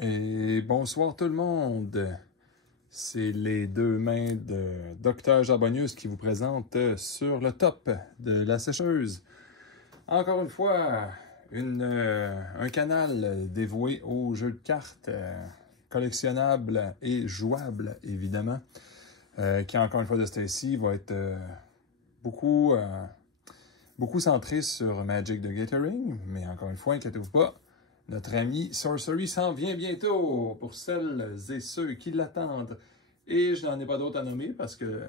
Et bonsoir tout le monde. C'est les deux mains de Dr Jarbonius qui vous présentent sur le top de la sécheuse. Encore une fois, un canal dévoué aux jeux de cartes collectionnables et jouables, évidemment, qui, encore une fois, de ce temps-ci, va être beaucoup centré sur Magic the Gathering. Mais encore une fois, inquiétez-vous pas, notre ami Sorcery s'en vient bientôt pour celles et ceux qui l'attendent. Et je n'en ai pas d'autres à nommer parce que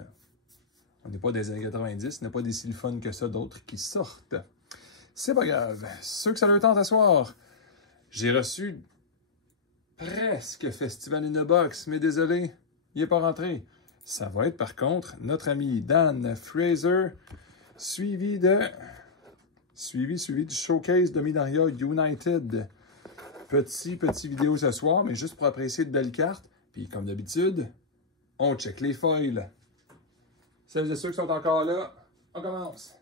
on n'est pas des années 90, il n'y a pas des si le fun que ça d'autres qui sortent. C'est pas grave. Ceux que ça leur tente à soir, j'ai reçu presque Festival in a Box, mais désolé, il n'est pas rentré. Ça va être par contre notre ami Dan Fraser, suivi du Showcase de Dominaria United. Petit vidéo ce soir, mais juste pour apprécier de belles cartes. Puis comme d'habitude, on check les foils. Celles et ceux qui sont encore là, on commence.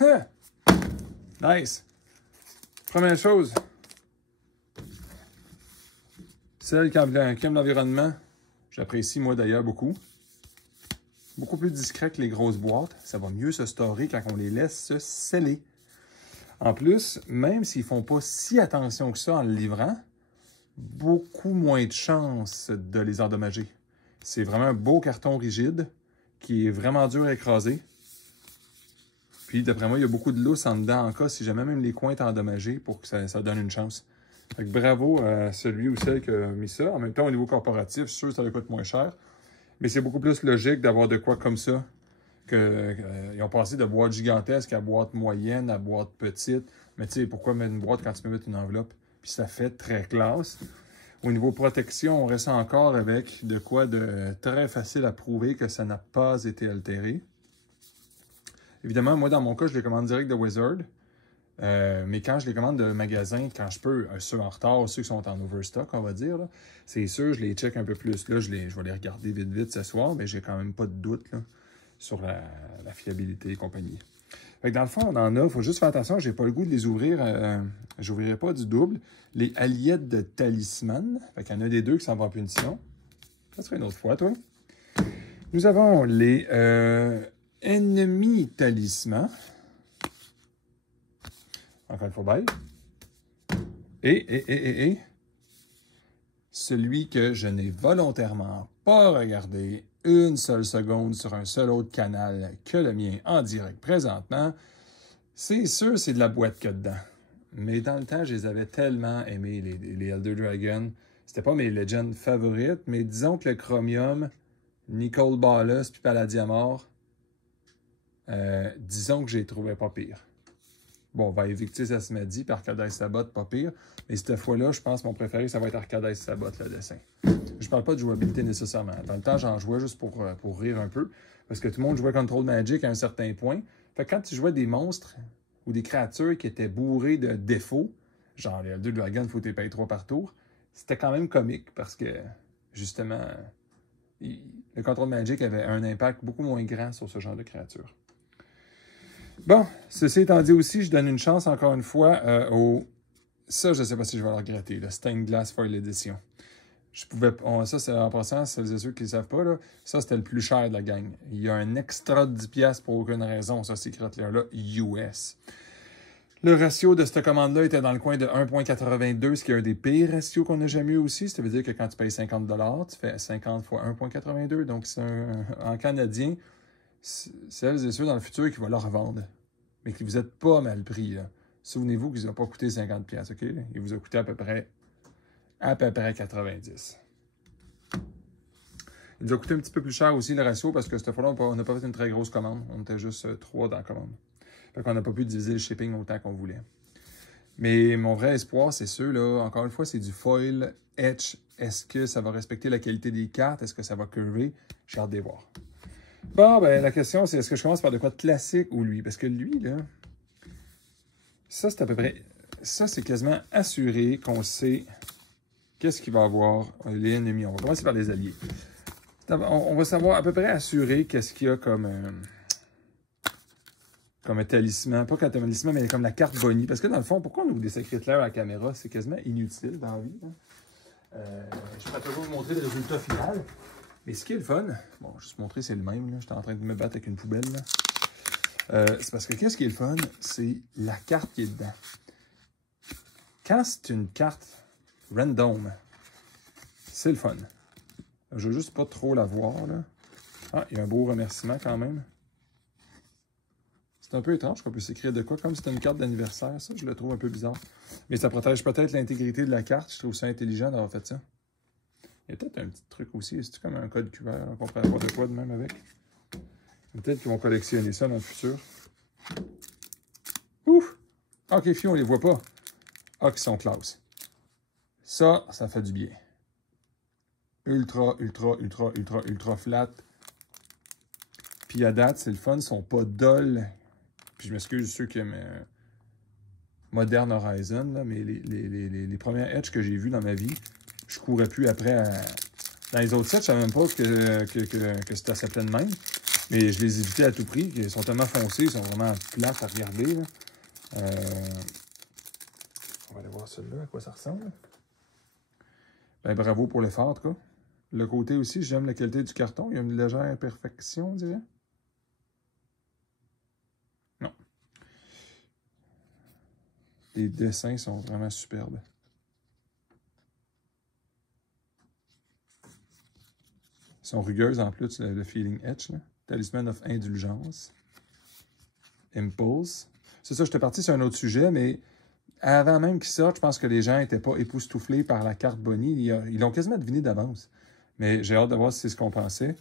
Hein? Nice. Première chose, celle qui aime l'environnement, j'apprécie moi d'ailleurs beaucoup. Beaucoup plus discret que les grosses boîtes. Ça va mieux se storer quand on les laisse se sceller. En plus, même s'ils ne font pas si attention que ça en le livrant, beaucoup moins de chances de les endommager. C'est vraiment un beau carton rigide qui est vraiment dur à écraser. Puis, d'après moi, il y a beaucoup de lousse en dedans en cas si jamais même les coins sont endommagés pour que ça donne une chance. Fait que bravo à celui ou celle qui a mis ça. En même temps, au niveau corporatif, je suis sûr que ça lui coûte moins cher. Mais c'est beaucoup plus logique d'avoir de quoi comme ça. Ils ont passé de boîte gigantesque à boîte moyenne, à boîte petite. Mais tu sais, pourquoi mettre une boîte quand tu peux mettre une enveloppe? Puis ça fait très classe. Au niveau protection, on reste encore avec de quoi de très facile à prouver que ça n'a pas été altéré. Évidemment, moi, dans mon cas, je les commande direct de Wizard. Mais quand je les commande de magasin, quand je peux, ceux en retard, ceux qui sont en overstock, on va dire, c'est sûr, je les check un peu plus. Là, je vais les regarder vite ce soir, mais j'ai quand même pas de doute là, sur la fiabilité et compagnie. Fait que dans le fond, on en a, il faut juste faire attention, j'ai pas le goût de les ouvrir, je n'ouvrirai pas du double. Les aliettes de talisman, fait qu'il y en a des deux qui s'en vont en punition. Ça serait une autre fois, toi. Nous avons les ennemis talisman. Encore une fois, bye. Et celui que je n'ai volontairement pas regardé une seule seconde sur un seul autre canal que le mien en direct présentement, c'est sûr c'est de la boîte qu'il y a dedans. Mais dans le temps, je les avais tellement aimés, les Elder Dragon. C'était pas mes Legends favorites, mais disons que le Chromium, Nicol Bolas puis Palladiamor, disons que je les trouvais pas pire. Bon, on va éviter ça se m'a dit, puis Arcadès Sabot, pas pire. Mais cette fois-là, je pense que mon préféré, ça va être Arcadès Sabot, le dessin. Je parle pas de jouabilité nécessairement. Dans le temps, j'en jouais juste pour rire un peu. Parce que tout le monde jouait Control Magic à un certain point. Fait que quand tu jouais des monstres ou des créatures qui étaient bourrées de défauts, genre les Elder Dragon, il faut que tu les payes 3 par tour, c'était quand même comique parce que, justement, le Control Magic avait un impact beaucoup moins grand sur ce genre de créatures. Bon, ceci étant dit aussi, je donne une chance encore une fois au... Ça, je ne sais pas si je vais le regretter, le Stained Glass Foil Edition. Je pouvais... ça, c'est en passant, celles et ceux qui ne le savent pas, là, ça, c'était le plus cher de la gang. Il y a un extra de 10$ pour aucune raison, ça, ces cratères-là, US. Le ratio de cette commande-là était dans le coin de 1,82, ce qui est un des pires ratios qu'on a jamais eu aussi. Ça veut dire que quand tu payes 50$, tu fais 50 fois 1,82. Donc, c'est en canadien... Celles et ceux dans le futur qui vont leur revendre, mais qui vous êtes pas mal pris. Souvenez-vous qu'il ne vous a pas coûté 50$, OK? Il vous a coûté à peu près 90$. Il nous a coûté un petit peu plus cher aussi le ratio parce que cette fois-là, on n'a pas fait une très grosse commande. On était juste 3 dans la commande. Fait qu'on n'a pas pu diviser le shipping autant qu'on voulait. Mais mon vrai espoir, c'est ceux, là, encore une fois, c'est du foil etch. Est-ce que ça va respecter la qualité des cartes? Est-ce que ça va curver? J'ai hâte de les voir. Bon, ben la question, c'est est-ce que je commence par de quoi de classique ou lui? Parce que lui, là, ça, c'est à peu près... ça, c'est quasiment assuré qu'on sait qu'est-ce qu'il va y avoir, les ennemis. On va commencer par les alliés. On va savoir à peu près assuré qu'est-ce qu'il y a comme un talisman. Pas qu'un talisman, mais comme la carte Bonnie. Parce que dans le fond, pourquoi on ouvre des secrets clairs à la caméra? C'est quasiment inutile dans la vie. Hein? Je vais toujours vous montrer le résultat final. Mais ce qui est le fun, bon, juste montrer, c'est le même. J'étais en train de me battre avec une poubelle. C'est parce que qu'est-ce qui est le fun? C'est la carte qui est dedans. Quand c'est une carte random, c'est le fun. Je veux juste pas trop la voir, là. Ah, il y a un beau remerciement quand même. C'est un peu étrange qu'on puisse écrire de quoi, comme si c'était une carte d'anniversaire, ça, je le trouve un peu bizarre. Mais ça protège peut-être l'intégrité de la carte, je trouve ça intelligent d'avoir fait ça. Il y a peut-être un petit truc aussi, c'est comme un code QR, qu'on pourrait avoir de quoi de même avec. Peut-être qu'ils vont collectionner ça dans le futur. Ouf! Ok, filles, on les voit pas. Ah, qui sont classe. Ça fait du bien. Ultra, ultra, ultra, ultra, ultra flat. Puis à date, c'est le fun, ils sont pas dol. Puis je m'excuse ceux qui aiment Modern Horizon, là, mais les premières Edge que j'ai vues dans ma vie, je courais plus après. Dans les autres sets, je savais même pas que c'était assez plein de même. Mais je les évitais à tout prix. Ils sont tellement foncés, ils sont vraiment plates à regarder. Là. On va aller voir celui-là, à quoi ça ressemble. Ben, bravo pour l'effort, en tout cas. Le côté aussi, j'aime la qualité du carton. Il y a une légère imperfection, on dirait. Non. Les dessins sont vraiment superbes. Ils sont rugueuses en plus, le feeling etch. Là. Talisman of Indulgence. Impulse. C'est ça, j'étais parti sur un autre sujet, mais avant même qu'ils sortent, je pense que les gens n'étaient pas époustouflés par la carte Bonnie. Ils l'ont quasiment deviné d'avance. Mais j'ai hâte de voir si c'est ce qu'on pensait.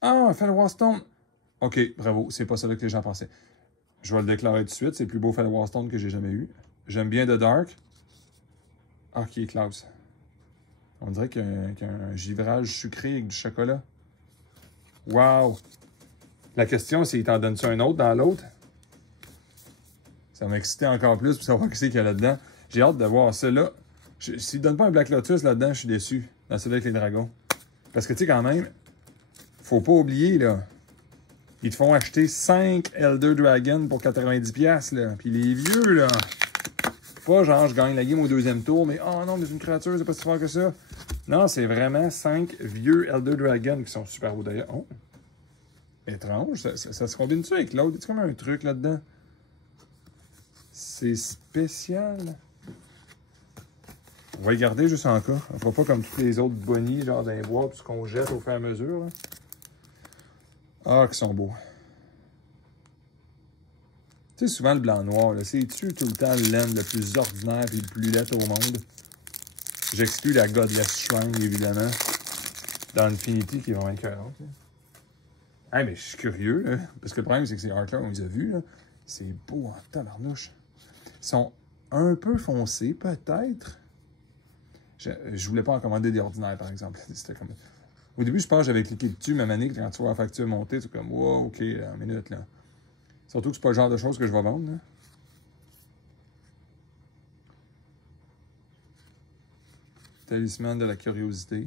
Ah, un Fellwar Stone! OK, bravo, c'est pas ça que les gens pensaient. Je vais le déclarer tout de suite, c'est le plus beau Fellwar Stone que j'ai jamais eu. J'aime bien The Dark. Ah, qui est classe. On dirait qu'il y a un givrage sucré avec du chocolat. Wow! La question, c'est, il t'en donne-tu un autre dans l'autre? Ça m'a excité encore plus pour savoir qu'est-ce qu'il y a là-dedans. J'ai hâte de voir ça là. S'il ne donne pas un Black Lotus là-dedans, je suis déçu. Dans celui avec les dragons. Parce que, tu sais, quand même, faut pas oublier, là. Ils te font acheter 5 Elder Dragon pour 90$, là. Puis les vieux, là. Pas genre, je gagne la game au deuxième tour, mais oh non, mais c'est une créature, c'est pas si fort que ça. Non, c'est vraiment 5 vieux Elder Dragon qui sont super beaux d'ailleurs. Oh! Étrange, ça se combine-tu avec l'autre? C'est comme un truc là-dedans. C'est spécial. On va les garder juste en cas. On ne fera pas comme tous les autres bonnies, genre d'un bois, puis ce qu'on jette au fur et à mesure. Là. Ah, qu'ils sont beaux. Tu sais, souvent le blanc-noir, c'est-tu tout le temps le laine le plus ordinaire et le plus laid au monde? J'exclus la Godless Shrine, évidemment, dans Infinity, qui est vraiment écœurante. Ah, mais je suis curieux, là, parce que le problème, c'est que ces arcs-là, on les a vus, là. C'est beau en tabarnouche. Ils sont un peu foncés, peut-être. Je voulais pas en commander des ordinaires, par exemple. Comme... Au début, je pense que j'avais cliqué dessus, mais Manique, quand tu vois la facture monter, c'est comme, wow, OK, en minute, là. Surtout que c'est pas le genre de choses que je vais vendre, là. Talisman de la curiosité.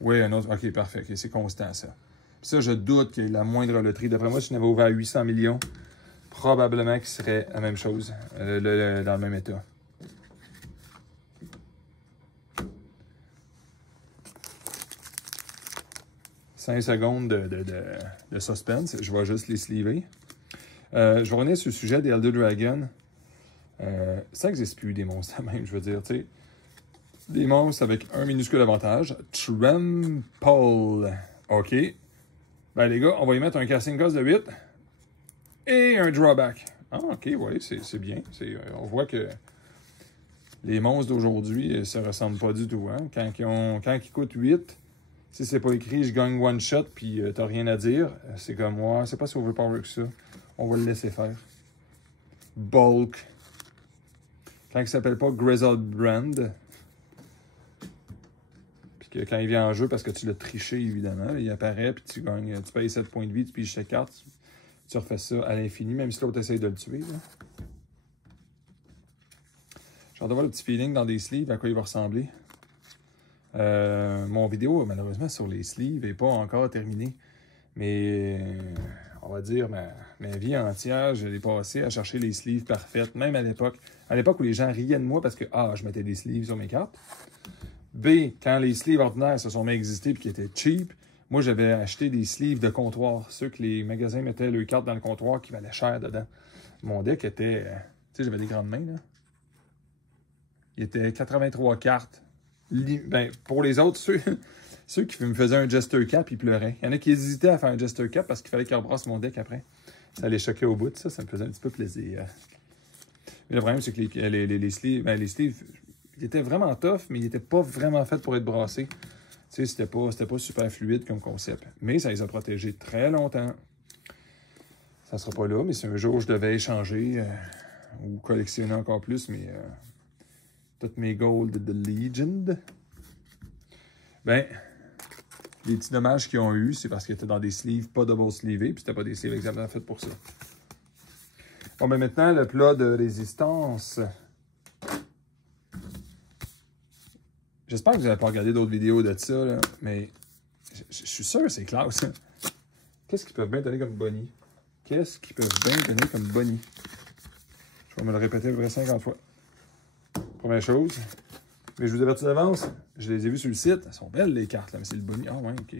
Oui, un autre. OK, parfait. Okay, c'est constant, ça. Puis ça, je doute qu'il y ait la moindre loterie. D'après moi, si je n'avais ouvert à 800 millions, probablement qu'il serait la même chose, dans le même état. « 5 secondes de suspense. Je vais juste les sleever. Je vais revenir sur le sujet des Elder Dragon. Ça n'existe plus, des monstres, même, je veux dire, tu sais. Des monstres avec un minuscule avantage. Trample. OK. Ben, les gars, on va y mettre un casting cost de 8 et un drawback. Ah, OK, oui, c'est bien. On voit que les monstres d'aujourd'hui ne se ressemblent pas du tout. Hein? Quand ils coûtent 8, si c'est pas écrit, je gagne one shot puis t'as rien à dire, c'est comme moi, c'est pas si overpower que ça. On va le laisser faire. Bulk. Quand il s'appelle pas Grizzled Brand. Que quand il vient en jeu, parce que tu l'as triché, évidemment, il apparaît, puis tu gagnes, tu payes 7 points de vie, tu piges ta carte, tu refais ça à l'infini, même si l'autre essaye de le tuer. Là. J'ai hâte de voir le petit feeling dans des sleeves, à quoi il va ressembler. Mon vidéo, malheureusement, sur les sleeves n'est pas encore terminée. Mais on va dire, ma vie entière, je l'ai passée à chercher les sleeves parfaites, même à l'époque. À l'époque où les gens riaient de moi parce que, A, je mettais des sleeves sur mes cartes. B, quand les sleeves ordinaires se sont mis à exister et qui étaient cheap, moi, j'avais acheté des sleeves de comptoir. Ceux que les magasins mettaient leurs cartes dans le comptoir qui valaient cher dedans. Mon deck était... tu sais, j'avais des grandes mains, là. Il était 83 cartes. Ben, pour les autres, ceux qui me faisaient un Jester Cap, ils pleuraient. Il y en a qui hésitaient à faire un Jester Cap parce qu'il fallait qu'ils rebrassent mon deck après. Ça les choquait au bout. Ça me faisait un petit peu plaisir. Mais le problème, c'est que les sleeves, ben, les sleeves, ils étaient vraiment tough, mais ils n'étaient pas vraiment faits pour être brassés. Tu sais, c'était pas super fluide comme concept. Mais ça les a protégés très longtemps. Ça ne sera pas là, mais si un jour je devais échanger ou collectionner encore plus, mais toutes mes gold de Legend, ben, les petits dommages qu'ils ont eu, c'est parce qu'ils étaient dans des sleeves pas double sleevés, puis c'était pas des sleeves exactement faits pour ça. Bon, ben maintenant, le plat de résistance. J'espère que vous n'avez pas regardé d'autres vidéos de ça, là, mais je suis sûr que c'est classe. Qu'est-ce qu'ils peuvent bien donner comme bonnie? Qu'est-ce qu'ils peuvent bien donner comme bonnie? Je vais me le répéter à peu près 50 fois. Première chose, mais je vous avertis d'avance, je les ai vus sur le site. Elles sont belles les cartes, là, mais c'est le bonnie. Ah ouais, ok.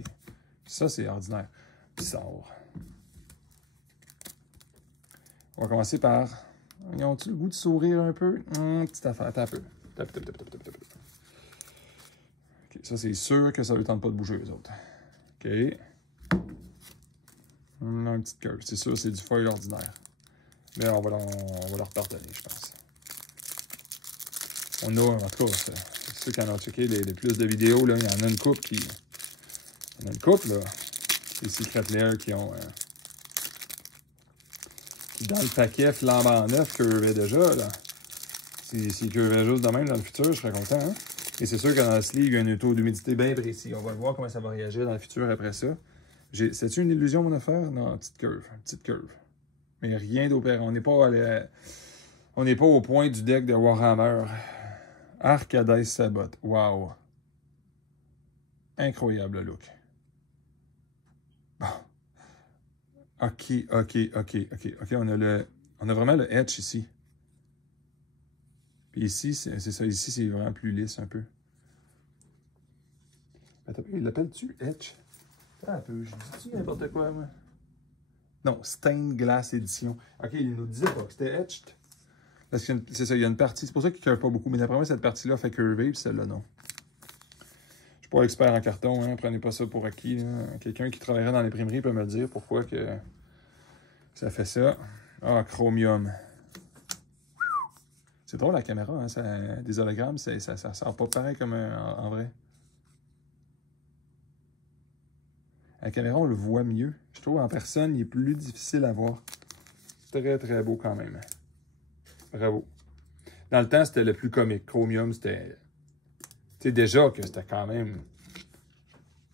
Ça, c'est ordinaire. Bizarre. On va commencer par... Ils ont-tu le goût de sourire un peu? Petite affaire, attends un peu. Okay, ça, c'est sûr que ça ne leur tente pas de bouger, les autres. OK. On a une petite curve. C'est sûr, c'est du foil ordinaire. Mais on va leur pardonner, je pense. On a, en tout cas, ceux qui en ont checké les plus de vidéos, là, il y en a une couple qui... Il y en a une couple, là. Les Secret Lair qui ont... qui, dans le paquet flambant neuf, curvaient déjà, là. S'ils curvaient juste de même dans le futur, je serais content, hein? Et c'est sûr que dans le sleeve, il y a un taux d'humidité bien précis. On va voir comment ça va réagir dans le futur après ça. C'est-tu une illusion, mon affaire? Non, petite curve. Mais rien d'opérant. On n'est pas au point du deck de Warhammer. Arcades Sabot. Wow. Incroyable look. Bon. OK. On a vraiment le etch ici. Puis ici, c'est ça. Ici, c'est vraiment plus lisse un peu. Attends, il l'appelle-tu etch? Un peu, je dis-tu n'importe quoi, moi? Non, Stained Glass Edition. OK, il nous disait pas que c'était etched. Parce que c'est ça, il y a une partie, c'est pour ça qu'il ne curve pas beaucoup. Mais d'après moi, cette partie-là fait curver, puis celle-là, non. Je suis pas expert en carton, hein, prenez pas ça pour acquis. Quelqu'un qui travaillerait dans l'imprimerie peut me dire pourquoi que ça fait ça. Ah, chromium. C'est drôle la caméra, hein, des hologrammes, ça sort pas pareil comme en vrai. À la caméra, on le voit mieux. Je trouve en personne, il est plus difficile à voir. Très, très beau quand même. Bravo. Dans le temps, c'était le plus comique. Chromium, c'était... Tu sais, déjà que c'était quand même...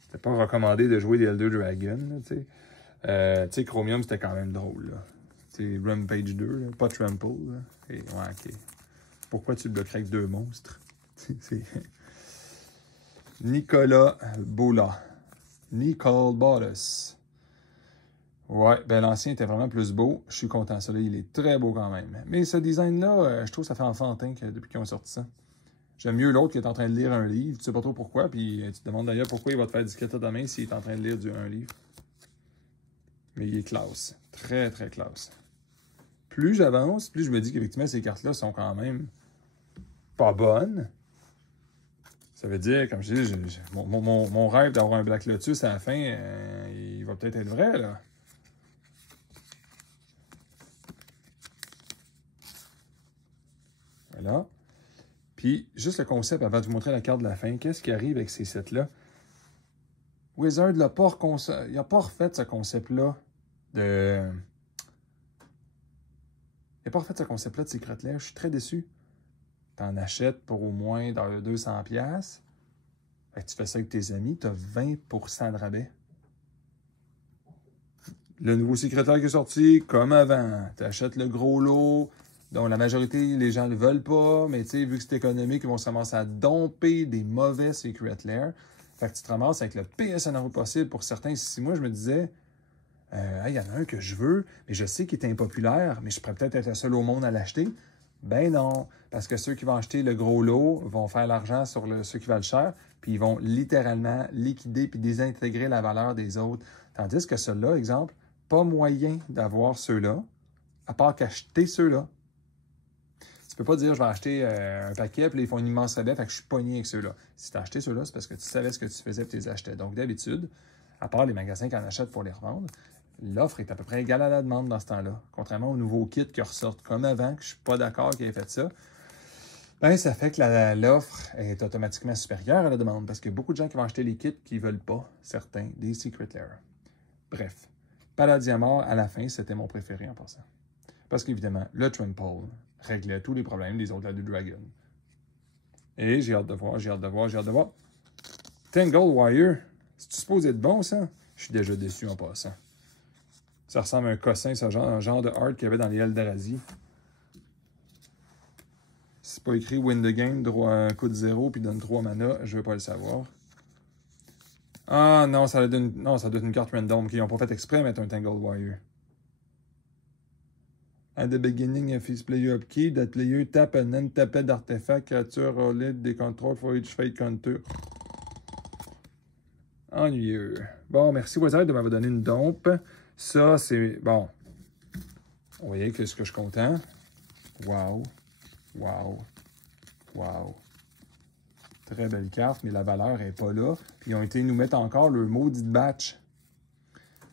C'était pas recommandé de jouer des Elder Dragon, tu sais. Chromium, c'était quand même drôle, là. Tu sais, Rampage 2, là, pas Trample, là. Et, ouais, OK. Pourquoi tu le bloquerais avec deux monstres? Nicolas Bola. Nicole Bottas. Ouais, ben l'ancien était vraiment plus beau. Je suis content. Celui-là, il est très beau quand même. Mais ce design-là, je trouve que ça fait enfantin depuis qu'ils ont sorti ça. J'aime mieux l'autre qui est en train de lire un livre. Tu sais pas trop pourquoi. Puis tu te demandes d'ailleurs pourquoi il va te faire disquette de main s'il est en train de lire un livre. Mais il est classe. Très, très classe. Plus j'avance, plus je me dis qu'effectivement, ces cartes-là sont quand même pas bonnes. Ça veut dire, comme je dis, mon rêve d'avoir un Black Lotus à la fin, il va peut-être être vrai, là. Voilà. Puis, juste le concept, avant de vous montrer la carte de la fin, qu'est-ce qui arrive avec ces sets-là? Wizard n'a pas refait ce concept-là de... Il n'a pas refait ce concept-là de Secret Lair. Je suis très déçu. T'en achètes pour au moins dans le 200$. Fait que tu fais ça avec tes amis, tu as 20% de rabais. Le nouveau Secret Lair qui est sorti, comme avant. Tu achètes le gros lot dont la majorité, les gens ne le veulent pas, mais tu sais, vu que c'est économique, ils vont se ramasser à domper des mauvais Secret Lair. Fait que tu te ramasses avec le pire scénario possible pour certains. Si moi, je me disais, il y en a un que je veux, mais je sais qu'il est impopulaire, mais je pourrais peut-être être le seul au monde à l'acheter. Ben non, parce que ceux qui vont acheter le gros lot vont faire l'argent sur ceux qui valent cher, puis ils vont littéralement liquider puis désintégrer la valeur des autres. Tandis que ceux-là, exemple, pas moyen d'avoir ceux-là, à part qu'acheter ceux-là. Tu peux pas dire, je vais acheter un paquet, puis là, ils font une immense rabais, fait que je suis pogné avec ceux-là. Si tu as acheté ceux-là, c'est parce que tu savais ce que tu faisais et tu les achetais. Donc, d'habitude, à part les magasins qui en achètent pour les revendre, l'offre est à peu près égale à la demande dans ce temps-là. Contrairement aux nouveaux kits qui ressortent comme avant, que je ne suis pas d'accord qu'ils aient fait ça, ben, ça fait que l'offre est automatiquement supérieure à la demande parce qu'il y a beaucoup de gens qui vont acheter les kits qui ne veulent pas, certains, des Secret Lair. Bref, Palladiamor, à la fin, c'était mon préféré en passant. Parce qu'évidemment, le Trample réglait tous les problèmes des autres du Dragon. Et j'ai hâte de voir, j'ai hâte de voir, j'ai hâte de voir. Tangle Wire, c'est-tu supposé être bon, ça? Je suis déjà déçu en passant. Ça ressemble à un cossin, ce genre de art qu'il y avait dans les Eldrazi. C'est pas écrit Win the Game, droit coûte 0 puis donne 3 mana, je veux pas le savoir. Ah non, ça doit être une carte random qui n'ont pas fait exprès mettre un Tangle Wire. At the beginning of his player upkeep, that player tap an untapped artefact, creature, roulette, des contrôles for each fate counter. Ennuyeux. Bon, merci Wizard de m'avoir donné une dompe. Ça, c'est... Bon. Vous voyez que ce que je suis content. Wow. Wow. Wow. Très belle carte, mais la valeur n'est pas là. Puis ils ont été nous mettre encore le maudit batch.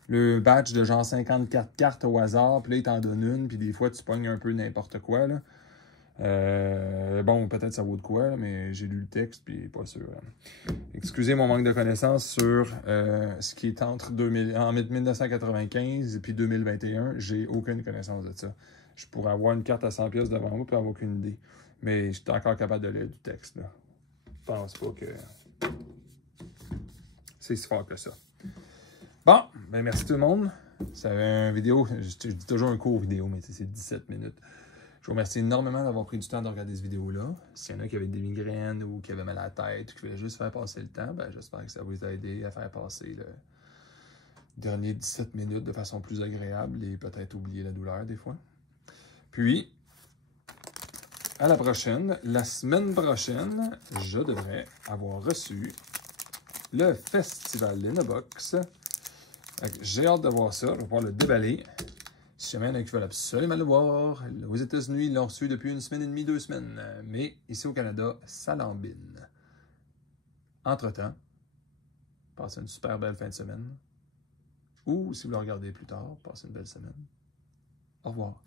Le batch de genre 54 cartes au hasard, puis là, il t'en donne une, puis des fois, tu pognes un peu n'importe quoi, là. Bon, peut-être ça vaut de quoi, là, mais j'ai lu le texte, puis pas sûr. Hein. Excusez mon manque de connaissances sur ce qui est entre 1995 et puis 2021. J'ai aucune connaissance de ça. Je pourrais avoir une carte à 100$ devant moi, puis avoir aucune idée. Mais je suis encore capable de lire du texte, là. Je pense pas que c'est si fort que ça. Bon, ben merci tout le monde. C'est une vidéo, je dis toujours un court vidéo, mais c'est 17 minutes. Je vous remercie énormément d'avoir pris du temps de regarder cette vidéo-là. S'il y en a qui avaient des migraines ou qui avaient mal à la tête ou qui voulaient juste faire passer le temps, ben j'espère que ça vous a aidé à faire passer le dernier 17 minutes de façon plus agréable et peut-être oublier la douleur des fois. Puis, à la prochaine, la semaine prochaine, je devrais avoir reçu le Festival Lenobox. J'ai hâte de voir ça, je vais pouvoir le déballer. Si jamais il y en a qui veulent absolument le voir, aux États-Unis, ils l'ont reçu depuis 1 semaine et demie, 2 semaines. Mais ici au Canada, ça lambine. Entre-temps, passez une super belle fin de semaine. Ou si vous le regardez plus tard, passez une belle semaine. Au revoir.